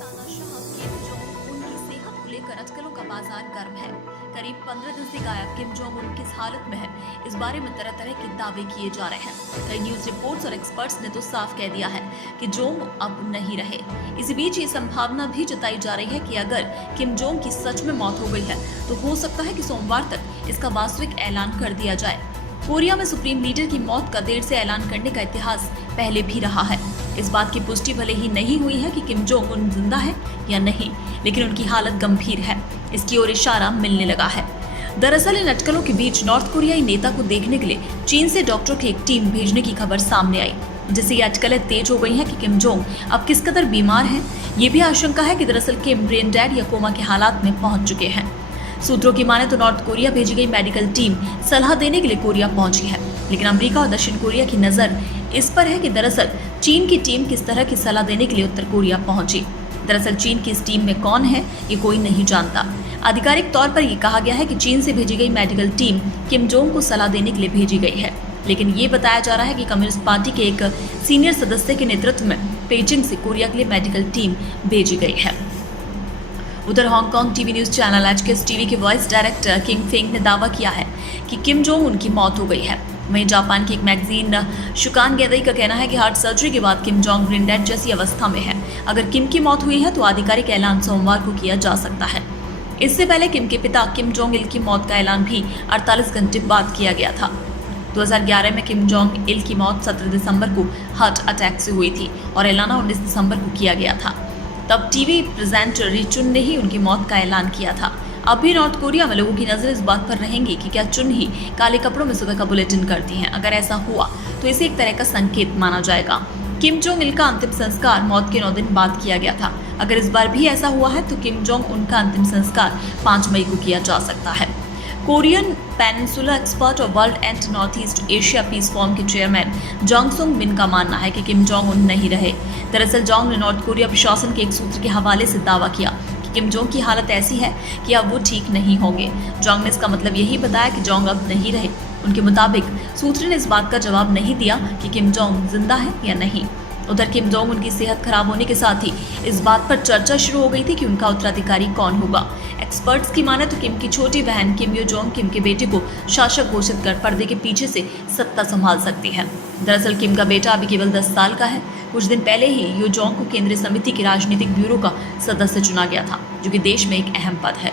तानाशाह Kim Jong Un की सेहत को लेकर अटकलों का बाजार गर्म है। करीब 15 दिन से गायब किम जोंग उन किस हालत में है, इस बारे में तरह तरह के दावे किए जा रहे हैं। कई न्यूज रिपोर्ट्स और एक्सपर्ट्स ने तो साफ कह दिया है कि जोंग अब नहीं रहे। इसी बीच ये संभावना भी जताई जा रही है कि अगर किम जोंग की सच में मौत हो गई है तो हो सकता है कि सोमवार तक इसका वास्तविक ऐलान कर दिया जाए। कोरिया में सुप्रीम लीडर की मौत का देर से ऐलान करने का इतिहास पहले भी रहा है। इस बात की पुष्टि भले ही नहीं हुई है कि किम जोंग उन जिंदा है या नहीं, लेकिन उनकी हालत गंभीर है, इसकी ओर इशारा मिलने लगा है। दरअसल इन अटकलों के बीच नॉर्थ कोरियाई नेता को देखने के लिए चीन से डॉक्टरों की एक टीम भेजने की खबर सामने आई, जिससे ये अटकलें तेज हो गई हैं कि किम जोंग अब किस कदर बीमार हैं। ये भी आशंका है कि दरअसल किम ब्रेन डेड या कोमा के हालात में पहुंच चुके हैं। सूत्रों की माने तो नॉर्थ कोरिया भेजी गई मेडिकल टीम सलाह देने के लिए कोरिया पहुंची है, लेकिन अमेरिका और दक्षिण कोरिया की नजर इस पर है कि दरअसल चीन की टीम किस तरह की सलाह देने के लिए उत्तर कोरिया पहुंची। दरअसल चीन की इस टीम में कौन है ये कोई नहीं जानता। आधिकारिक तौर पर यह कहा गया है कि चीन से भेजी गई मेडिकल टीम किम जोंग को सलाह देने के लिए भेजी गई है, लेकिन ये बताया जा रहा है कि कम्युनिस्ट पार्टी के एक सीनियर सदस्य के नेतृत्व में पेजिंग से कोरिया के लिए मेडिकल टीम भेजी गई है। उधर Hong Kong TV news channel HKS TV के वॉइस डायरेक्टर किंग फेंग ने दावा किया है कि किम जोंग उनकी मौत हो गई है। वहीं जापान की एक मैगजीन शुकान गेदई का कहना है कि हार्ट सर्जरी के बाद किम जोंग ब्रेन डेड जैसी अवस्था में है। अगर किम की मौत हुई है तो आधिकारिक ऐलान सोमवार को किया जा सकता है। इससे पहले किम के पिता किम जोंग इल की मौत का ऐलान भी 48 घंटे बाद किया गया था। 2011 में किम जोंग इल की मौत 17 दिसंबर को हार्ट अटैक से हुई थी और ऐलान 19 दिसंबर को किया गया था। तब टीवी प्रेजेंटर री चुन ने ही उनकी मौत का ऐलान किया था। अब भी नॉर्थ कोरिया में लोगों की नजर इस बात पर रहेंगी कि क्या चुन ही काले कपड़ों में सुबह का बुलेटिन करती हैं। अगर ऐसा हुआ तो इसे एक तरह का संकेत माना जाएगा। किम जोंग इल का अंतिम संस्कार मौत के 9 दिन बाद किया गया था। अगर इस बार भी ऐसा हुआ है तो किम जोंग उनका अंतिम संस्कार 5 मई को किया जा सकता है। कोरियन पेनिनसुला एक्सपर्ट और world and North East Asia peace forum के चेयरमैन जोंग सुंग मिन का मानना है कि किम जोंग उन नहीं रहे। दरअसल जोंग ने नॉर्थ कोरिया प्रशासन के एक सूत्र के हवाले से दावा किया कि किम जोंग की हालत ऐसी है कि अब वो ठीक नहीं होंगे। जोंग ने इसका मतलब यही बताया कि जोंग अब नहीं रहे। उनके मुताबिक सूत्र ने इस बात का जवाब नहीं दिया कि किम जोंग जिंदा है या नहीं। उधर किम जोंग उनकी सेहत खराब होने के साथ ही इस बात पर चर्चा शुरू हो गई थी कि उनका उत्तराधिकारी कौन होगा। एक्सपर्ट्स की माने तो किम की छोटी बहन किम यो जोंग किम के बेटे को शासक घोषित कर पर्दे के पीछे से सत्ता संभाल सकती है। दरअसल किम का बेटा अभी केवल 10 साल का है। कुछ दिन पहले ही यो जोंग को केंद्रीय समिति के राजनीतिक ब्यूरो का सदस्य चुना गया था, जो कि देश में एक अहम पद है।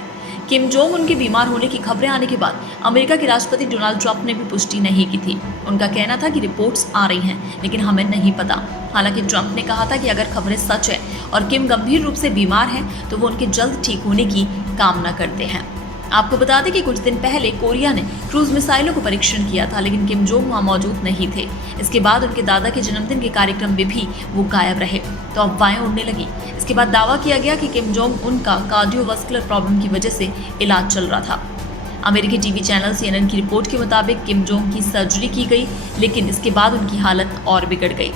किम जोंग उनके बीमार होने की खबरें आने के बाद अमेरिका के राष्ट्रपति डोनाल्ड ट्रंप ने भी पुष्टि नहीं की थी। उनका कहना था कि रिपोर्ट्स आ रही हैं, लेकिन हमें नहीं पता। हालांकि ट्रंप ने कहा था कि अगर खबरें सच है और किम गंभीर रूप से बीमार हैं तो वो उनके जल्द ठीक होने की कामना करते हैं। आपको बता दें कि कुछ दिन पहले कोरिया ने क्रूज मिसाइलों को परीक्षण किया था, लेकिन किम जोंग वहां मौजूद नहीं थे। इसके बाद उनके दादा के जन्मदिन के कार्यक्रम में भी वो गायब रहे, तो अफवाहें उड़ने लगी। इसके बाद दावा किया गया कि किम जोंग उनका कार्डियोवास्कुलर प्रॉब्लम की वजह से इलाज चल रहा था। अमेरिकी टीवी चैनल CNN की रिपोर्ट के मुताबिक किम जोंग की सर्जरी की गई, लेकिन इसके बाद उनकी हालत और बिगड़ गई।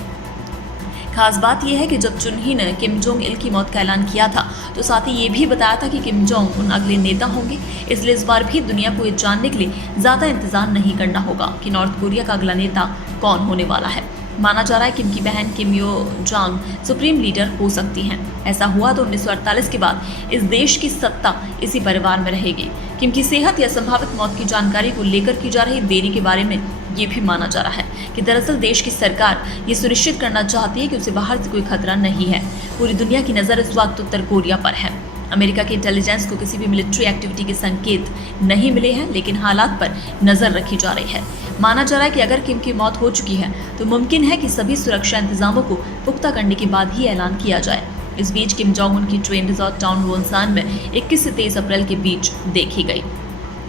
खास बात यह है कि जब चुनही ने किम जोंग इल की मौत का ऐलान किया था तो साथ ही ये भी बताया था कि किम जोंग उन अगले नेता होंगे। इसलिए इस बार भी दुनिया को ये जानने के लिए ज़्यादा इंतजार नहीं करना होगा कि नॉर्थ कोरिया का अगला नेता कौन होने वाला है। माना जा रहा है कि किम की बहन किम यो जोंग सुप्रीम लीडर हो सकती हैं। ऐसा हुआ तो 1948 के बाद इस देश की सत्ता इसी परिवार में रहेगी। किम की सेहत या संभावित मौत की जानकारी को लेकर की जा रही देरी के बारे में ये भी माना जा रहा है कि दरअसल देश की सरकार ये सुनिश्चित करना चाहती है कि उसे बाहर से कोई खतरा नहीं है। पूरी दुनिया की नज़र इस वक्त उत्तर कोरिया पर है। अमेरिका के इंटेलिजेंस को किसी भी मिलिट्री एक्टिविटी के संकेत नहीं मिले हैं, लेकिन हालात पर नज़र रखी जा रही है। माना जा रहा है कि अगर किम की मौत हो चुकी है तो मुमकिन है कि सभी सुरक्षा इंतजामों को पुख्ता करने के बाद ही ऐलान किया जाए। इस बीच किम जोंग उन की ट्रेन रिजॉर्ट टाउन वोनसान में 21 से 23 अप्रैल के बीच देखी गई।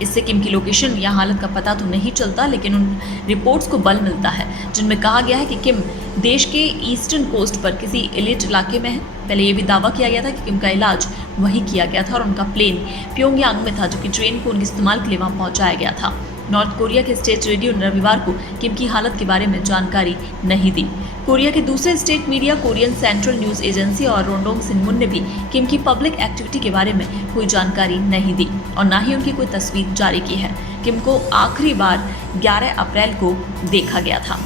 इससे किम की लोकेशन या हालत का पता तो नहीं चलता, लेकिन उन रिपोर्ट्स को बल मिलता है जिनमें कहा गया है कि किम देश के ईस्टर्न कोस्ट पर किसी एलिट इलाके में है। पहले ये भी दावा किया गया था कि किम का इलाज वहीं किया गया था और उनका प्लेन प्योंगयांग में था, जो कि ट्रेन को उनके इस्तेमाल के लिए वहाँ पहुँचाया गया था। नॉर्थ कोरिया के स्टेट रेडियो ने रविवार को किम की हालत के बारे में जानकारी नहीं दी। कोरिया के दूसरे state media Korean central news agency और रोंडोंग सिन्मुन ने भी किम की पब्लिक एक्टिविटी के बारे में कोई जानकारी नहीं दी और ना ही उनकी कोई तस्वीर जारी की है। किम को आखिरी बार 11 अप्रैल को देखा गया था।